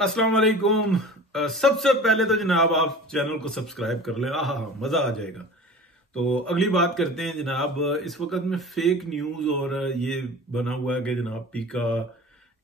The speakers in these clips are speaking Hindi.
अस्सलाम वालेकुम। सबसे पहले तो जनाब आप चैनल को सब्सक्राइब कर लें। हाँ, मजा आ जाएगा। तो अगली बात करते हैं जनाब। इस वक्त में फेक न्यूज और ये बना हुआ है कि जनाब पीका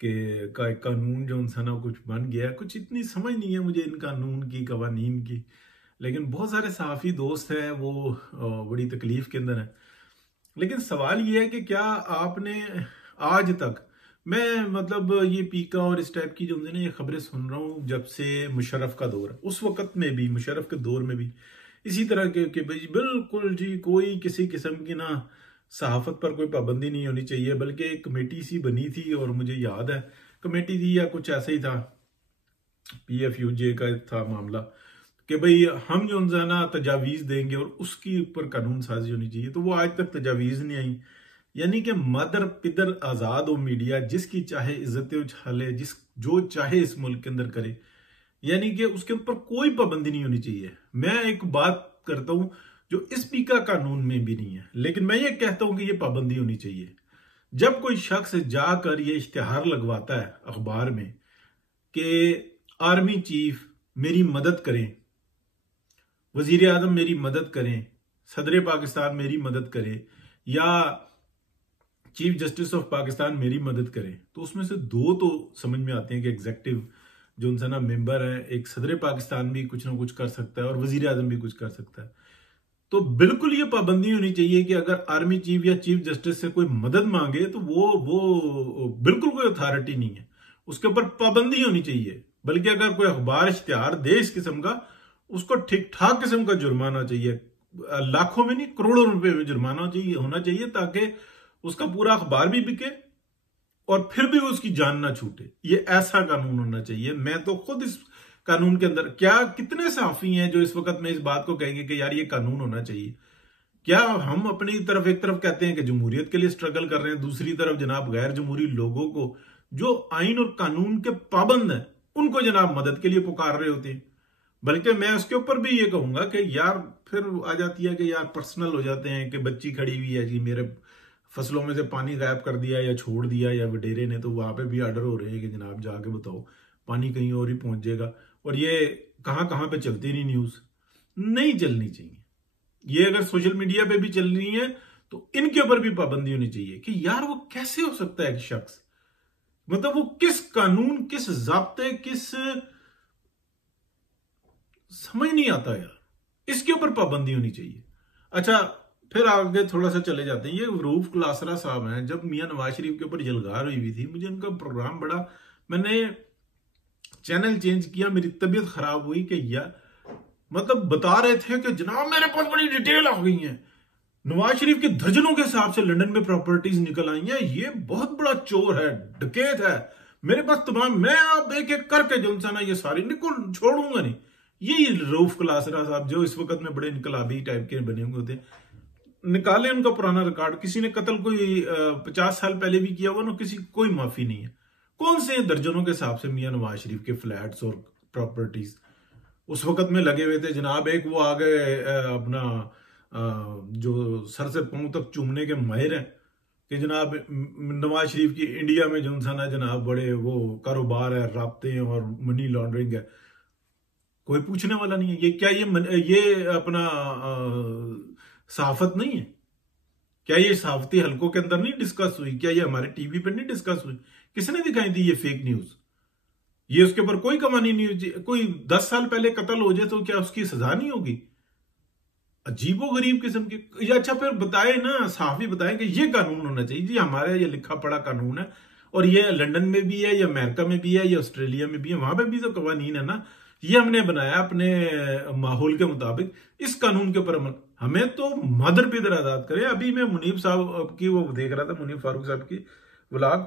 के का एक कानून जो सा ना कुछ बन गया है। कुछ इतनी समझ नहीं है मुझे इन कानून की, कवानीन की, लेकिन बहुत सारे सहाफ़ी दोस्त हैं वो बड़ी तकलीफ के अंदर हैं। लेकिन सवाल ये है कि क्या आपने आज तक, मैं मतलब ये पीका और इस टाइप की जो मुझे ना ये खबरें सुन रहा हूँ जब से मुशर्रफ का दौर है, उस वक्त में भी, मुशर्रफ के दौर में भी इसी तरह के कि भाई बिल्कुल जी कोई किसी किस्म की ना सहाफत पर कोई पाबंदी नहीं होनी चाहिए, बल्कि एक कमेटी सी बनी थी और मुझे याद है कमेटी थी या कुछ ऐसा ही था, PFUJ का था मामला कि भाई हम जो है ना तजावीज देंगे और उसके ऊपर कानून साजी होनी चाहिए। तो वो आज तक तजावीज नहीं आई। यानी कि मदर पिदर आजाद हो मीडिया, जिसकी चाहे इज्जत उछाले, जिस जो चाहे इस मुल्क के अंदर करे, यानी कि उसके ऊपर कोई पाबंदी नहीं होनी चाहिए। मैं एक बात करता हूं जो इस पीका कानून में भी नहीं है, लेकिन मैं ये कहता हूं कि ये पाबंदी होनी चाहिए। जब कोई शख्स जाकर ये इश्तिहार लगवाता है अखबार में कि आर्मी चीफ मेरी मदद करें, वजीर आजम मेरी मदद करें, सदर पाकिस्तान मेरी मदद करे, या चीफ जस्टिस ऑफ पाकिस्तान मेरी मदद करें, तो उसमें से दो तो समझ में आते हैं कि एग्जेक्टिव जो उनसे ना मेंबर है, एक सदर पाकिस्तान भी कुछ ना कुछ कर सकता है और वजीर आजम भी कुछ कर सकता है। तो बिल्कुल ये पाबंदी होनी चाहिए कि अगर आर्मी चीफ या चीफ जस्टिस से कोई मदद मांगे तो वो बिल्कुल कोई अथॉरिटी नहीं है, उसके ऊपर पाबंदी होनी चाहिए। बल्कि अगर कोई अखबार इश्तिहार दे इस किस्म का, उसको ठीक ठाक किस्म का जुर्माना चाहिए, लाखों में नहीं करोड़ों रुपए में जुर्माना होना चाहिए, ताकि उसका पूरा अखबार भी बिके और फिर भी उसकी जान ना छूटे। ये ऐसा कानून होना चाहिए। मैं तो खुद इस कानून के अंदर, क्या कितने सहाफी हैं जो इस वक्त में इस बात को कहेंगे कि यार ये कानून होना चाहिए? क्या हम अपनी तरफ एक तरफ कहते हैं कि जमहूरियत के लिए स्ट्रगल कर रहे हैं, दूसरी तरफ जनाब गैर जमहूरी लोगों को जो आइन और कानून के पाबंद हैं उनको जनाब मदद के लिए पुकार रहे होते हैं। बल्कि मैं उसके ऊपर भी ये कहूंगा कि यार फिर आ जाती है कि यार पर्सनल हो जाते हैं कि बच्ची खड़ी हुई है जी, मेरे फसलों में से पानी गायब कर दिया या छोड़ दिया या वडेरे ने, तो वहां पे भी आर्डर हो रहे हैं कि जनाब जाके बताओ, पानी कहीं और ही पहुंच जाएगा। और ये कहां कहां पे चलती नहीं न्यूज, नहीं चलनी चाहिए। ये अगर सोशल मीडिया पे भी चल रही है तो इनके ऊपर भी पाबंदी होनी चाहिए कि यार वो कैसे हो सकता है कि शख्स, मतलब वो किस कानून, किस जाब्ते, किस, समझ नहीं आता यार, इसके ऊपर पाबंदी होनी चाहिए। अच्छा, फिर आगे थोड़ा सा चले जाते हैं। ये रूफ क्लासरा साहब हैं, जब मियां नवाज शरीफ के ऊपर जलगार हुई थी, मुझे उनका प्रोग्राम बड़ा, मैंने चैनल चेंज किया, मेरी तबीयत खराब हुई कि यार मतलब बता रहे थे कि जनाब मेरे पास बड़ी डिटेल आ गई है, नवाज शरीफ के दर्जनों के हिसाब से लंदन में प्रॉपर्टीज निकल आई हैं, ये बहुत बड़ा चोर है, डकैत है, मेरे पास तमाम, मैं आप एक एक करके जो ना ये सारी निकल छोड़ूंगा नहीं। यही रऊफ क्लासरा साहब जो इस वक्त में बड़े इनकलाबी टाइप के बने हुए होते हैं, निकाले उनका पुराना रिकॉर्ड। किसी ने कत्ल कोई 50 साल पहले भी किया हुआ ना, किसी कोई माफी नहीं है। कौन से दर्जनों के हिसाब से मियां नवाज शरीफ के फ्लैट्स और प्रॉपर्टीज उस वक्त में लगे हुए थे जनाब। एक वो आ गए अपना जो सर से पांव तक चूमने के माहिर हैं कि जनाब नवाज शरीफ की इंडिया में जो ना जनाब बड़े वो कारोबार है, राब्ते हैं और मनी लॉन्ड्रिंग है, कोई पूछने वाला नहीं है। ये क्या ये अपना सहाफत नहीं है क्या? ये सहाफती हलकों के अंदर नहीं डिस्कस हुई क्या? ये हमारे टीवी पर नहीं डिस्कस हुई? किसने दिखाई थी ये फेक न्यूज? ये उसके ऊपर कोई कहानी नहीं हुई। कोई 10 साल पहले कत्ल हो जाए तो क्या उसकी सजा नहीं होगी? अजीबो गरीब किस्म के। अच्छा फिर बताए ना, सहाफी बताएं कि ये कानून होना चाहिए जी, हमारा ये लिखा पढ़ा कानून है, और ये लंदन में भी है, या अमेरिका में भी है, या ऑस्ट्रेलिया में भी है, वहां पे भी तो कवानीन है ना, ये हमने बनाया अपने माहौल के मुताबिक, इस कानून के ऊपर अमल। हमें तो मदर पिदर आजाद करे। अभी मैं मुनीब साहब की वो देख रहा था, मुनीब फारूक साहब की व्लॉग,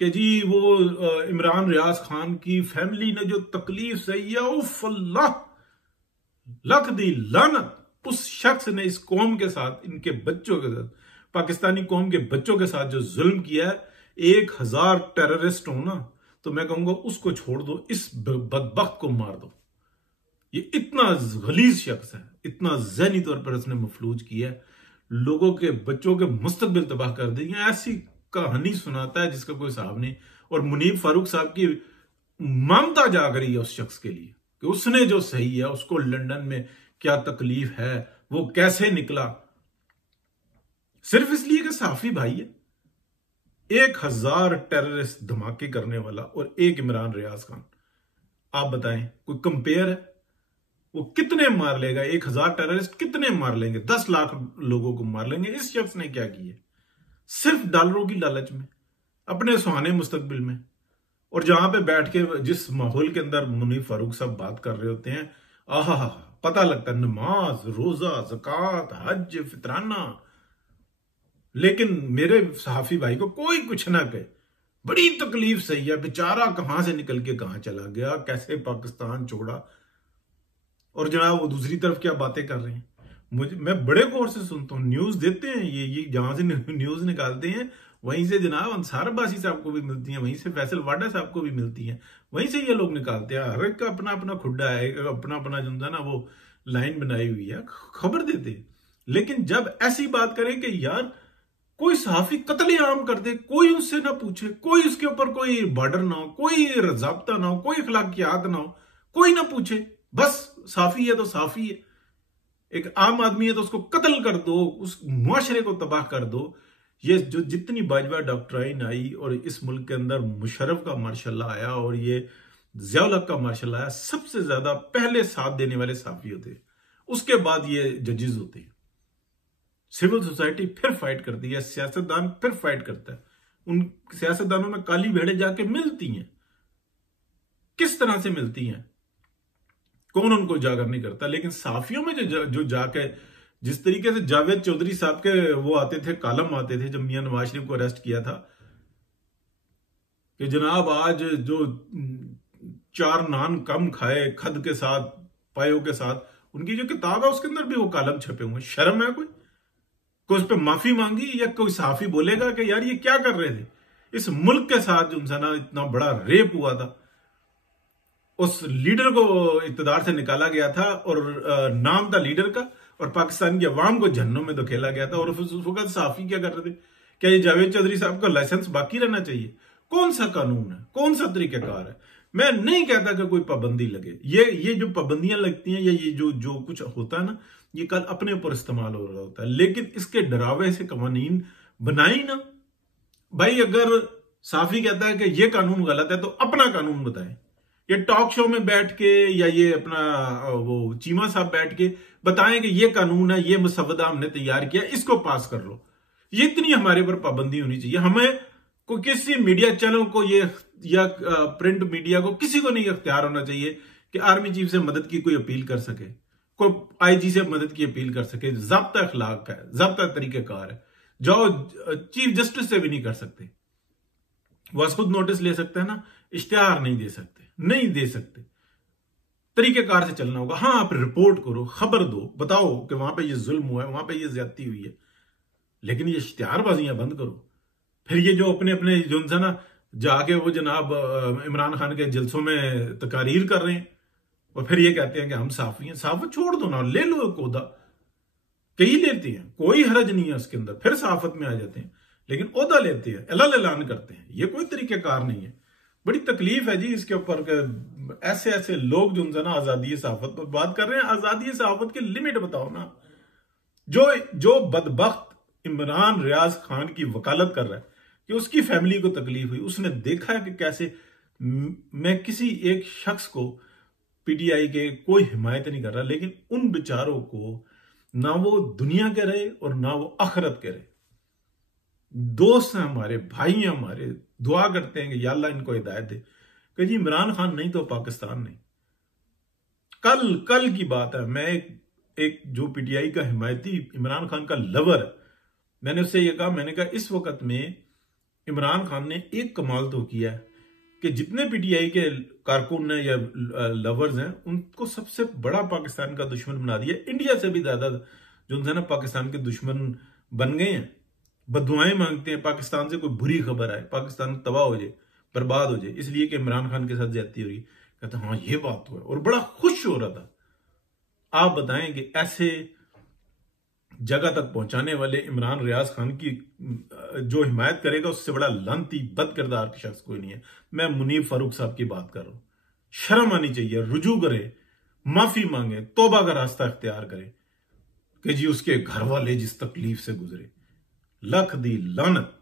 कि जी वो इमरान रियाज खान की फैमिली ने जो तकलीफ सही है, उफ अल्लाह लख दी लानत, उस शख्स ने इस कौम के साथ, इनके बच्चों के साथ, पाकिस्तानी कौम के बच्चों के साथ जो जुल्म किया है, 1000 टेररिस्ट हो ना, तो मैं कहूंगा उसको छोड़ दो, इस बदबख्त को मार दो। ये इतना गलीज शख्स है, इतना ज़हनी तौर पर उसने मफलूज किया है, लोगों के बच्चों के मुस्तकबिल तबाह कर दी है। ऐसी कहानी सुनाता है जिसका कोई हिसाब नहीं। और मुनीब फारूक साहब की ममता जाग रही है उस शख्स के लिए कि उसने जो सही है, उसको लंदन में क्या तकलीफ है, वो कैसे निकला, सिर्फ इसलिए कि साफी भाई है। 1000 टेररिस्ट धमाके करने वाला और एक इमरान रियाज खान। आप बताएं, कोई कंपेयर है? वो कितने मार लेगा? 1000 टेररिस्ट कितने मार लेंगे? 10 लाख लोगों को मार लेंगे। इस शख्स ने क्या किया? सिर्फ डॉलरों की लालच में, अपने सुहाने मुस्तकबिल में, और जहां पे बैठ के जिस माहौल के अंदर मुनीर फारूक साहब बात कर रहे होते हैं, आहा, पता लगता है नमाज, रोजा, ज़कात, हज, फितराना। लेकिन मेरे सहाफी भाई को कोई कुछ ना कहे, बड़ी तकलीफ सही है बेचारा, कहां से निकल के कहां चला गया, कैसे पाकिस्तान छोड़ा। और जनाब वो दूसरी तरफ क्या बातें कर रहे हैं, मैं बड़े गौर से सुनता हूँ। न्यूज देते हैं ये जहां से न्यूज निकालते हैं, वहीं से जनाब अंसार अब्बासी साहब को भी मिलती हैं, वहीं से फैसल वाडा साहब को भी मिलती हैं, वहीं से ये लोग निकालते हैं। हर एक का अपना अपना खुड्डा है, अपना अपना जो है ना वो लाइन बनाई हुई है, खबर देते हैं। लेकिन जब ऐसी बात करें कि यार कोई सहाफी कत्लेआम कर दे, कोई उससे ना पूछे, कोई उसके ऊपर कोई बॉर्डर ना हो, कोई ज़ाब्ता ना हो, कोई अखलाकियात ना हो, कोई ना पूछे, बस साफी है तो साफी है, एक आम आदमी है तो उसको कत्ल कर दो, उस मुआशरे को तबाह कर दो। ये जो जितनी बाजवा डॉक्ट्राइन आई और इस मुल्क के अंदर मुशर्रफ का मार्शल आया और ये ज़ियाउल हक का मार्शल आया, सबसे ज्यादा पहले साथ देने वाले साफी होते हैं, उसके बाद ये जजेस होते हैं। सिविल सोसाइटी फिर फाइट करती है, सियासतदान फिर फाइट करता है। उन सियासतदानों में काली भेड़ें जाके मिलती हैं, किस तरह से मिलती हैं, कौन उनको उजागर नहीं करता। लेकिन साफियों में जो जाके जिस तरीके से जावेद चौधरी साहब के वो आते थे, कालम आते थे जब मियां नवाज शरीफ को अरेस्ट किया था, कि जनाब आज जो 4 नान कम खाए खद के साथ, पायों के साथ, उनकी जो किताब है उसके अंदर भी वो कालम छपे हुए। शर्म है कोई उस पर माफी मांगी, या कोई साफी बोलेगा कि यार ये क्या कर रहे थे? इस मुल्क के साथ जो ना इतना बड़ा रेप हुआ था, उस लीडर को इक़्तिदार से निकाला गया था और नाम था लीडर का, और पाकिस्तान की अवाम को जहन्नुम में धकेला गया था। और उस वक्त साफी क्या कर रहे थे? क्या ये जावेद चौधरी साहब का लाइसेंस बाकी रहना चाहिए? कौन सा कानून है, कौन सा तरीकाकार है? मैं नहीं कहता कि कोई पाबंदी लगे, ये जो पाबंदियां लगती हैं या ये जो कुछ होता है ना, ये कल अपने ऊपर इस्तेमाल हो रहा होता है। लेकिन इसके डरावे से कवानीन बनाई ना भाई। अगर साफी कहता है कि ये कानून गलत है तो अपना कानून बताएं। ये टॉक शो में बैठ के या ये अपना वो चीमा साहब बैठ के बताएं कि ये कानून है, ये मसवदा हमने तैयार किया, इसको पास कर लो। ये इतनी हमारे ऊपर पाबंदी होनी चाहिए। हमें को किसी मीडिया चैनल को ये या प्रिंट मीडिया को किसी को नहीं अख्तियार होना चाहिए कि आर्मी चीफ से मदद की कोई अपील कर सके, कोई आईजी से मदद की अपील कर सके। ज़ाब्ता अखलाक का है, ज़ाब्ता तरीक़ेकार है, जो चीफ जस्टिस से भी नहीं कर सकते। वह खुद नोटिस ले सकते हैं ना, इश्तिहार नहीं दे सकते, नहीं दे सकते। तरीकेकार से चलना होगा। हाँ, आप रिपोर्ट करो, खबर दो, बताओ कि वहां पे ये जुल्म हुआ है, वहां पे ये ज्यादती हुई है, लेकिन ये इश्तिहारबाजियां बंद करो। फिर ये जो अपने अपने जो ना जाके वो जनाब इमरान खान के जलसों में तकारीर कर रहे हैं और फिर ये कहते हैं कि हम साफी हैं। साफत छोड़ दो ना, ले लो कोदा, कई लेते हैं, कोई हरज नहीं है उसके अंदर, फिर साफत में आ जाते हैं। लेकिन ओहदा लेते हैं, ऐलान करते हैं, ये कोई तरीकेकार नहीं है। बड़ी तकलीफ है जी इसके ऊपर। ऐसे ऐसे लोग जो ना आजादी सहाफत पर बात कर रहे हैं। आजादी सहाफत की लिमिट बताओ ना। जो बदबख्त इमरान रियाज खान की वकालत कर रहा है कि उसकी फैमिली को तकलीफ हुई, उसने देखा है कि कैसे, मैं किसी एक शख्स को पीटीआई के कोई हिमायत नहीं कर रहा, लेकिन उन बेचारों को ना वो दुनिया के रहे और ना वो आखिरत के रहे। दोस्त हैं हमारे, भाई हैं हमारे, दुआ करते हैं कि या अल्लाह इनको हिदायत दे कि जी इमरान खान नहीं तो पाकिस्तान नहीं। कल की बात है, मैं एक जो पीटीआई का हिमायती इमरान खान का लवर है, मैंने उससे ये कहा, मैंने कहा इस वक्त में इमरान खान ने एक कमाल तो किया है कि जितने पीटीआई के कारकुन हैं या लवर्स हैं, उनको सबसे बड़ा पाकिस्तान का दुश्मन बना दिया। इंडिया से भी ज्यादा जो है ना पाकिस्तान के दुश्मन बन गए हैं। बददुआएं मांगते हैं, पाकिस्तान से कोई बुरी खबर आए, पाकिस्तान तबाह हो जाए, बर्बाद हो जाए, इसलिए कि इमरान खान के साथ ज्यादती हो रही। कहते हाँ ये बात तो है, और बड़ा खुश हो रहा था। आप बताएं कि ऐसे जगह तक पहुंचाने वाले इमरान रियाज खान की जो हिमायत करेगा उससे बड़ा लानती बद किरदार शख्स कोई नहीं है। मैं मुनीब फारूक साहब की बात कर रहा हूं। शर्म आनी चाहिए, रुजू करे, माफी मांगे, तौबा का रास्ता इख्तियार करे कि जी उसके घर वाले जिस तकलीफ से गुजरे। लख दी लानत।